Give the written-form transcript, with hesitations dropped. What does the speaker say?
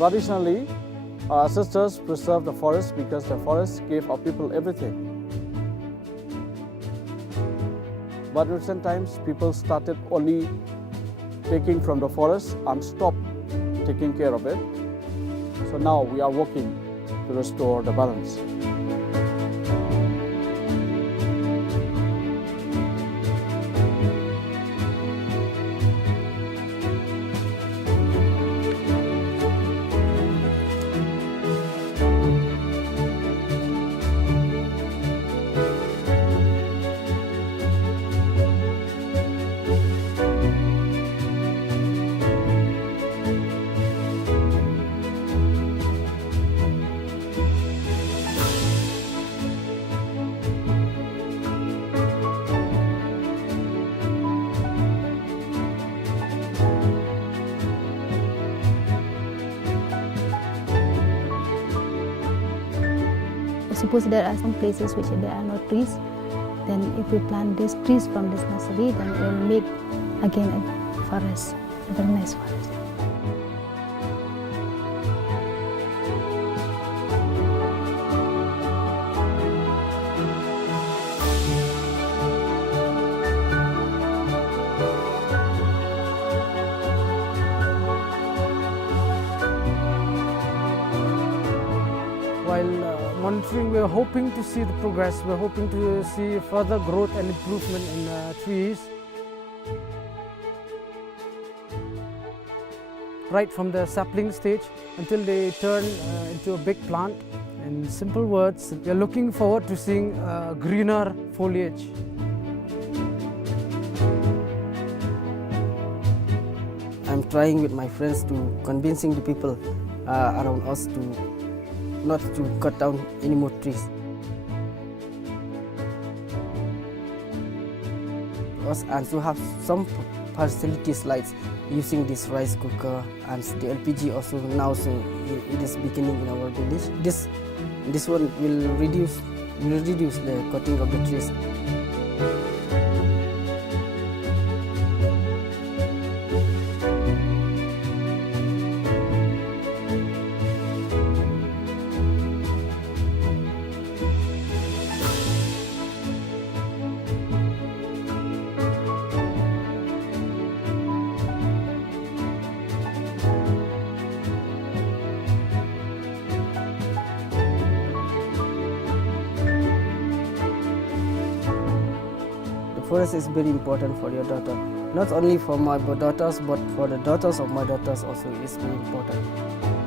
Traditionally, our ancestors preserved the forest because the forest gave our people everything. But in recent times, people started only taking from the forest and stopped taking care of it. So now we are working to restore the balance. Suppose there are some places which there are no trees, then if we plant these trees from this nursery, then it will make again a forest, a very nice forest. While monitoring, we are hoping to see the progress. We are hoping to see further growth and improvement in trees. Right from the sapling stage until they turn into a big plant. In simple words, we are looking forward to seeing greener foliage. I'm trying with my friends to convincing the people around us to not to cut down any more trees. Us and to have some facilities like using this rice cooker and the LPG also now, so it is beginning in our village. This one will reduce the cutting of the trees. The forest is very important for your daughter. Not only for my daughters, but for the daughters of my daughters also, it is very important.